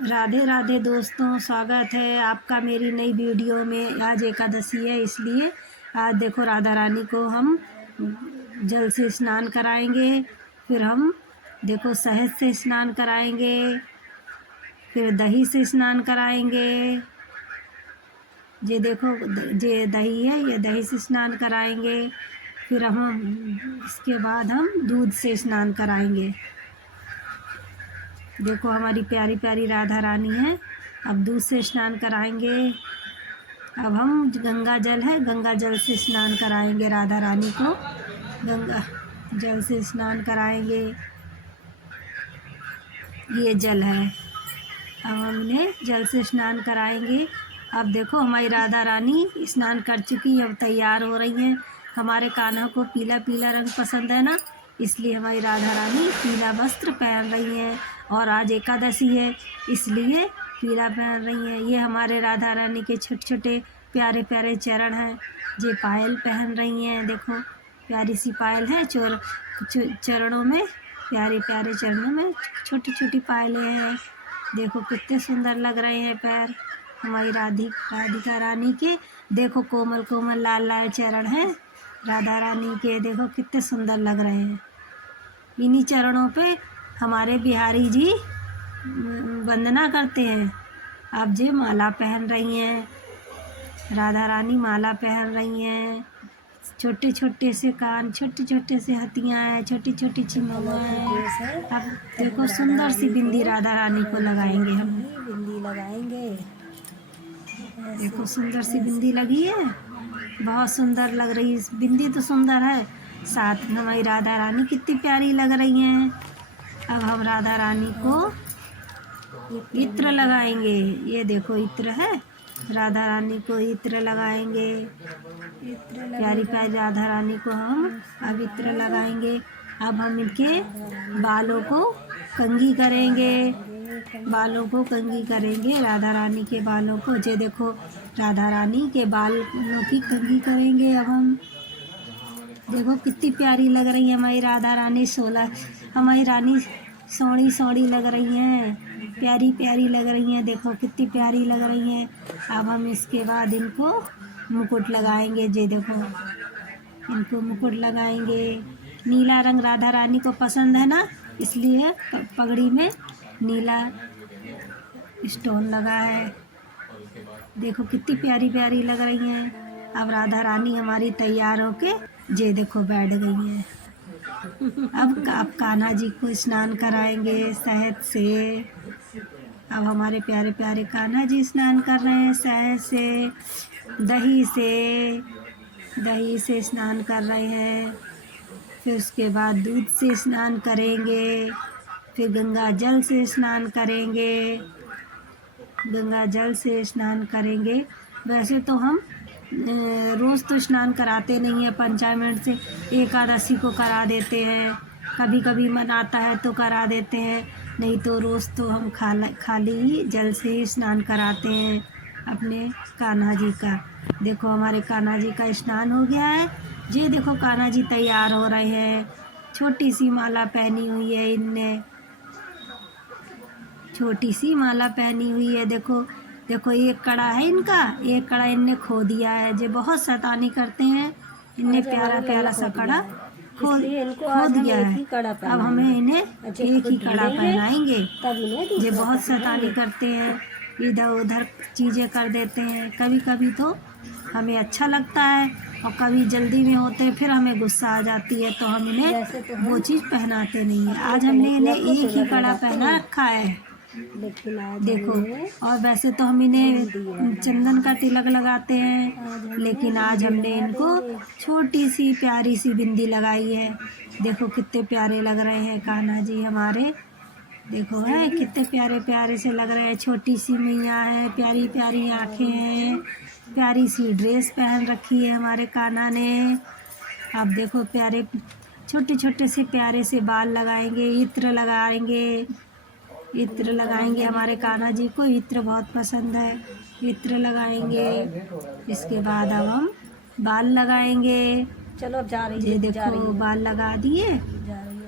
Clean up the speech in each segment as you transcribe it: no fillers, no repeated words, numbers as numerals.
राधे राधे दोस्तों, स्वागत है आपका मेरी नई वीडियो में। आज एकादशी है, इसलिए आज देखो राधा रानी को हम जल से स्नान कराएंगे। फिर हम देखो शहद से स्नान कराएंगे, फिर दही से स्नान कराएंगे। ये देखो ये दही है, ये दही से स्नान कराएंगे। फिर हम इसके बाद हम दूध से स्नान कराएंगे। देखो हमारी प्यारी प्यारी राधा रानी है। अब दूध से स्नान कराएंगे। अब हम गंगा जल है, गंगा जल से स्नान कराएंगे राधा रानी को। गंगा जल से स्नान कराएंगे। ये जल है, अब हम इन्हें जल से स्नान कराएंगे। अब देखो हमारी राधा रानी स्नान कर चुकी, अब तैयार हो रही हैं। हमारे कान्हा को पीला पीला रंग पसंद है ना, इसलिए हमारी राधा रानी पीला वस्त्र पहन रही हैं। और आज एकादशी है, इसलिए पीला पहन रही हैं। ये हमारे राधा रानी के छोटे छोटे प्यारे प्यारे चरण हैं। ये पायल पहन रही हैं, देखो प्यारी सी पायल है। चरणों में, प्यारे प्यारे चरणों में छोटी छोटी पायलें हैं। देखो कितने सुंदर लग रहे हैं पैर हमारी राधिका रानी के। देखो कोमल कोमल लाल लाल चरण हैं राधा रानी के, देखो कितने सुंदर लग रहे हैं। इन्हीं चरणों पे हमारे बिहारी जी वंदना करते हैं। अब जे माला पहन रही हैं, राधा रानी माला पहन रही हैं। छोटे छोटे से कान, छोटे छोटे से हथियाँ हैं, छोटी छोटी चिमनुआ हैं। अब देखो सुंदर सी बिंदी राधा रानी को लगाएंगे हम। बिंदी लगाएंगे, देखो सुंदर सी बिंदी लगी है, बहुत सुंदर लग रही है। बिंदी तो सुंदर है, साथ में हमारी राधा रानी कितनी प्यारी लग रही हैं। अब हम राधा रानी को इत्र लगाएंगे। ये देखो इत्र है, राधा रानी को इत्र लगाएंगे। प्यारी प्यारी राधा रानी को हम अब इत्र लगाएंगे। अब हम इनके बालों को कंघी करेंगे, बालों को कंघी करेंगे राधा रानी के बालों को। ये देखो राधा रानी के बालों की कंघी करेंगे। अब हम देखो कितनी प्यारी लग रही है हमारी राधा रानी। हमारी रानी सोनी सोनी लग रही हैं, प्यारी प्यारी लग रही हैं। देखो कितनी प्यारी लग रही हैं। अब हम इसके बाद इनको मुकुट लगाएंगे। ये देखो इनको मुकुट लगाएंगे। नीला रंग राधा रानी को पसंद है ना, इसलिए पगड़ी में नीला स्टोन लगा है। देखो कितनी प्यारी प्यारी लग रही हैं। अब राधा रानी हमारी तैयार होके ये देखो बैठ गई हैं। अब कान्हा जी को स्नान कराएंगे शहद से। अब हमारे प्यारे प्यारे कान्हा जी स्नान कर रहे हैं शहद से, दही से स्नान कर रहे हैं। फिर उसके बाद दूध से स्नान करेंगे। फिर गंगा जल से स्नान करेंगे, गंगा जल से स्नान करेंगे। वैसे तो हम रोज़ तो स्नान कराते नहीं हैं, पंचामृत से एकादशी को करा देते हैं। कभी कभी मन आता है तो करा देते हैं, नहीं तो रोज़ तो हम खाली ही जल से ही स्नान कराते हैं अपने कान्हा जी का। देखो हमारे कान्हा जी का स्नान हो गया है। ये देखो कान्हा जी तैयार हो रहे हैं। छोटी सी माला पहनी हुई है इनने, छोटी सी माला पहनी हुई है। देखो देखो एक कड़ा है इनका, एक कड़ा इनने खो दिया है। ये बहुत शैतानी करते हैं, इनने प्यारा प्यारा सा कड़ा खो दिया है। अब हमें इन्हें एक ही कड़ा पहनाएंगे। ये बहुत शैतानी करते हैं, इधर उधर चीज़ें कर देते हैं। कभी कभी तो हमें अच्छा लगता है और कभी जल्दी में होते हैं, फिर हमें गुस्सा आ जाती है तो हम इन्हें वो चीज़ पहनाते नहीं हैं। आज हमने इन्हें एक ही कड़ा पहना रखा है, देखो। और वैसे तो हम इन्हें चंदन का तिलक लगाते हैं, लेकिन आज हमने इनको छोटी सी प्यारी सी बिंदी लगाई है। देखो कितने प्यारे लग रहे हैं कान्हा जी हमारे। देखो है कितने प्यारे प्यारे से लग रहे हैं। छोटी सी मैया है, प्यारी प्यारी आँखें हैं, प्यारी सी ड्रेस पहन रखी है हमारे कान्हा ने। अब देखो प्यारे छोटे छोटे से प्यारे से बाल लगाएंगे, इत्र लगाएंगे, इत्र लगाएंगे। हमारे कान्हा जी को इत्र बहुत पसंद है, इत्र लगाएंगे। इसके बाद अब हम बाल लगाएंगे। चलो अब जा रही है, ये देखो बाल लगा दिए।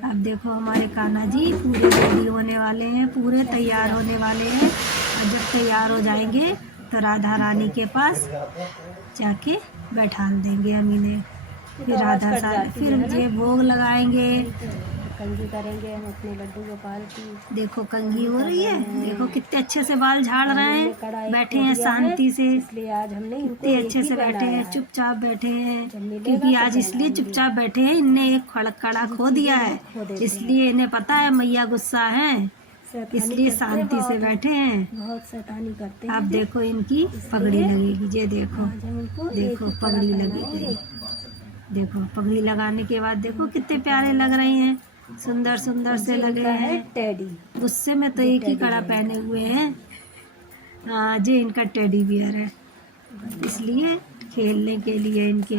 अब देखो हमारे कान्हा जी पूरे रेडी होने वाले हैं, पूरे तैयार होने वाले हैं। और जब तैयार हो जाएंगे तो राधा रानी के पास जाके बैठा देंगे हम इन्हें। फिर राधा रानी फिर ये भोग लगाएंगे, कंघी करेंगे हम अपने लड्डू गोपाल की। देखो कंघी हो रही है, देखो कितने अच्छे से बाल झाड़ रहे हैं, बैठे हैं शांति से, इसलिए आज हमने कितने अच्छे से बैठे हैं, चुपचाप बैठे हैं। क्योंकि आज इसलिए चुपचाप बैठे हैं, इनने एक खड़खड़ा खो दिया है, इसलिए इन्हें पता है मैया गुस्सा है, इसलिए शांति से बैठे हैं। बहुत शैतानी करते हैं। अब देखो इनकी पगड़ी लगेगी, ये देखो, देखो पगड़ी लगेगी, देखो पगड़ी लगाने के बाद देखो कितने प्यारे लग रहे हैं, सुंदर सुंदर से लगे हैं। टेडी गुस्से में तो एक ही कड़ा पहने हुए हैं, हाँ ये इनका टेडी बियर है, इसलिए खेलने के लिए इनके।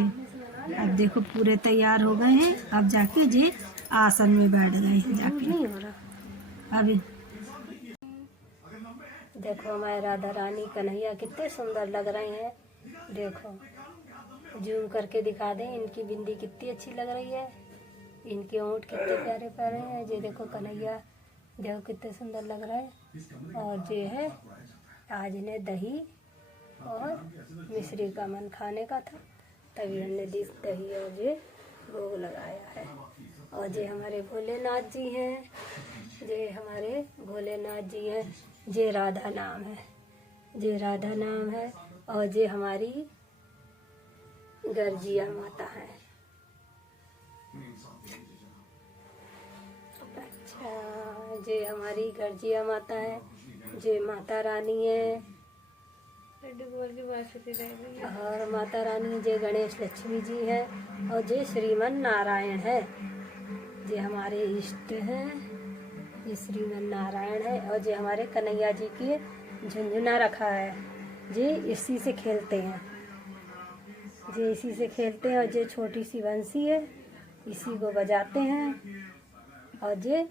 अब देखो पूरे तैयार हो गए हैं, अब जाके ये आसन में बैठ गए हैं जाके। अभी देखो हमारे राधा रानी कन्हैया कितने सुंदर लग रहे हैं। देखो जूम करके दिखा दें, इनकी बिंदी कितनी अच्छी लग रही है, इनके होंठ कितने प्यारे प्यारे हैं। ये देखो कन्हैया, देखो कितने सुंदर लग रहा है। और ये है आज इन्हें दही और मिश्री का मन खाने का था, तभी हमने दही और ये भोग लगाया है। और ये हमारे भोलेनाथ जी हैं, ये हमारे भोलेनाथ जी हैं। ये राधा नाम है, ये राधा नाम है। और ये हमारी गर्जिया माता है। अच्छा, ये हमारी गर्जिया माता है, ये माता रानी है। और माता रानी ये गणेश लक्ष्मी जी है। और ये श्रीमन नारायण है, ये हमारे इष्ट हैं, ये श्रीमन नारायण है। और ये हमारे कन्हैया जी की झुंझुना रखा है, ये इसी से खेलते हैं, ये इसी से खेलते हैं। और ये छोटी सी बंसी है, इसी को बजाते हैं। और ये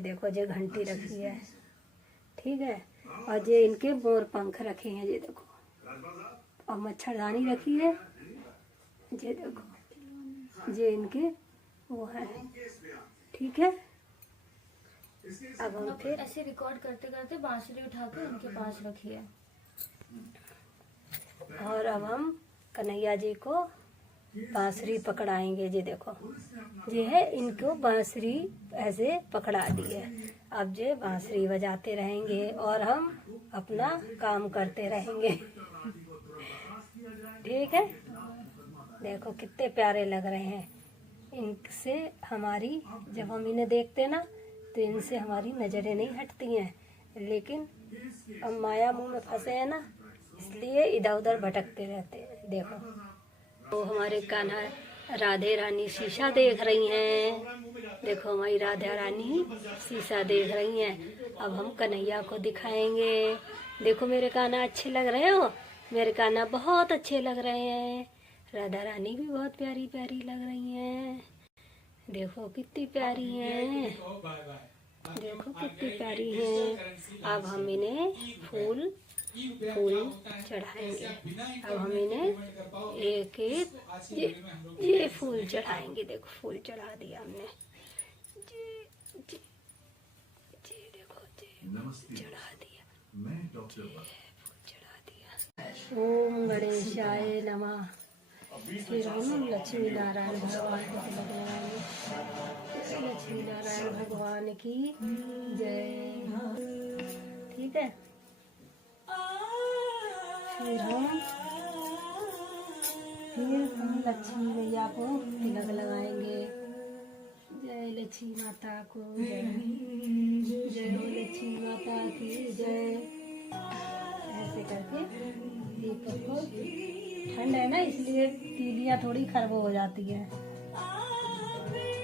देखो ये घंटी रखी है, ठीक है। और ये इनके मोर पंख रखे हैं, ये देखो। और मच्छरदानी रखी है, ये देखो, ये इनके वो है, ठीक है। अब हम फिर ऐसे रिकॉर्ड करते करते बांसुरी उठा के उनके पास रखिए। और अब हम कन्हैया जी को बांसुरी पकड़ाएंगे। ये देखो, ये है, इनको बांसुरी ऐसे पकड़ा दी है। अब ये बांसुरी बजाते रहेंगे और हम अपना काम करते रहेंगे, ठीक है। देखो कितने प्यारे लग रहे हैं। इनसे हमारी, जब हम इन्हें देखते हैं ना, तो इनसे हमारी नज़रें नहीं हटती हैं, लेकिन अब माया मुंह में फंसे हैं ना, इसलिए इधर उधर भटकते रहते हैं। देखो तो हमारे कान्हा राधे रानी शीशा देख रही हैं, देखो हमारी राधा रानी शीशा देख रही हैं। अब हम कन्हैया को दिखाएंगे। देखो मेरे कान्हा अच्छे लग रहे हो, मेरे कान्हा बहुत अच्छे लग रहे हैं। राधा रानी भी बहुत प्यारी प्यारी लग रही हैं, देखो कितनी प्यारी हैं, देखो कितनी प्यारी हैं। अब हम इन्हें फूल चढ़ाएंगे। अब हम इन्हें एक एक ये फूल चढ़ाएंगे। देखो फूल चढ़ा दिया हमने, जी देखो जी चढ़ा दिया, फूल चढ़ा दिया। ओम गणेशाय नमः। फिर हम लक्ष्मी नारायण भगवान को तिलक लगाएंगे। लक्ष्मी नारायण भगवान की जय, ठीक है। फिर हम लक्ष्मी मैया को तिलक लगाएंगे। जय लक्ष्मी माता को जय, जय लक्ष्मी माता की जय। ऐसे करके दीपक को, ठंड है ना इसलिए तीलियाँ थोड़ी खराब हो जाती है,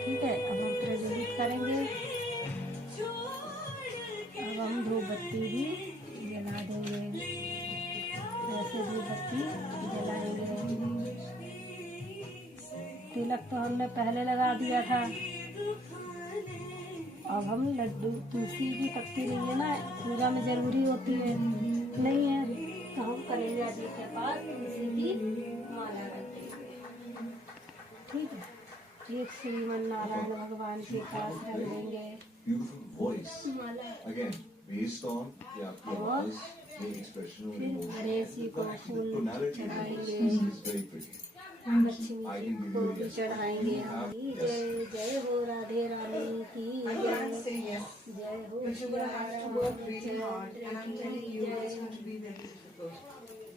ठीक है। अब हम प्रज्वलित करेंगे। अब हम धूप बत्ती भी जला देंगे, ऐसे धूप बत्ती जलाएंगे। तिलक तो हमने पहले लगा दिया था। अब हम लड्डू, तुलसी की पत्ती नहीं है ना, पूजा में जरूरी होती है, नहीं है तो हम कन्हैया जी के पास तुलसी की माला रख देंगे, ठीक है। एक श्रीमन नारायण भगवान के पास रख देंगे beautiful voice. Mala. Again, based on कि आपकी आवाज में expression और फिर emotion, गणेश जी को the actual fool tonality चढ़ाएंगे, is very pretty. Lakshmi ji को भी चढ़ाएंगे। जय जय हो राधे रानी की जय, जय हो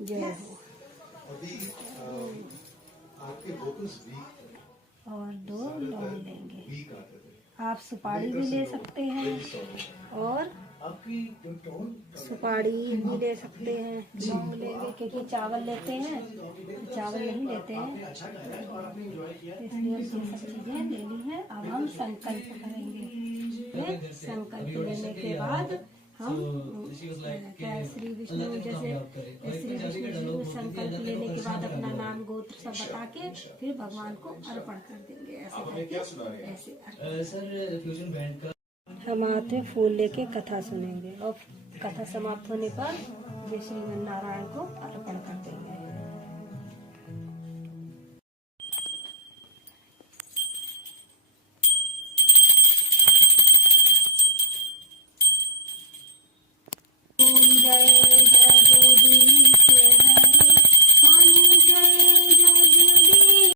जय हो। आपके vocals weak और 2 लौंग लेंगे। weak आते थे। आप सुपारी भी ले सकते हैं और आपकी जो tone सुपारी भी ले सकते हैं। लौंग लेंगे क्योंकि चावल लेते हैं, चावल नहीं लेते हैं, इसलिए ये सब चीजें ले ली हैं। अब हम संकल्प करेंगे। फिर संकल्प लेने के बाद हम क्या श्री विष्णु जैसे श्री विष्णु जी को संकल्प लेने के बाद अपना नाम गोत्र सब बता के फिर भगवान को अर्पण कर देंगे। ऐसे करके ऐसे सर फ्यूजन बैंड का हम हाथ में फूल लेके कथा सुनेंगे और कथा समाप्त होने पर वे श्री नारायण को अर्पण कर देंगे। जय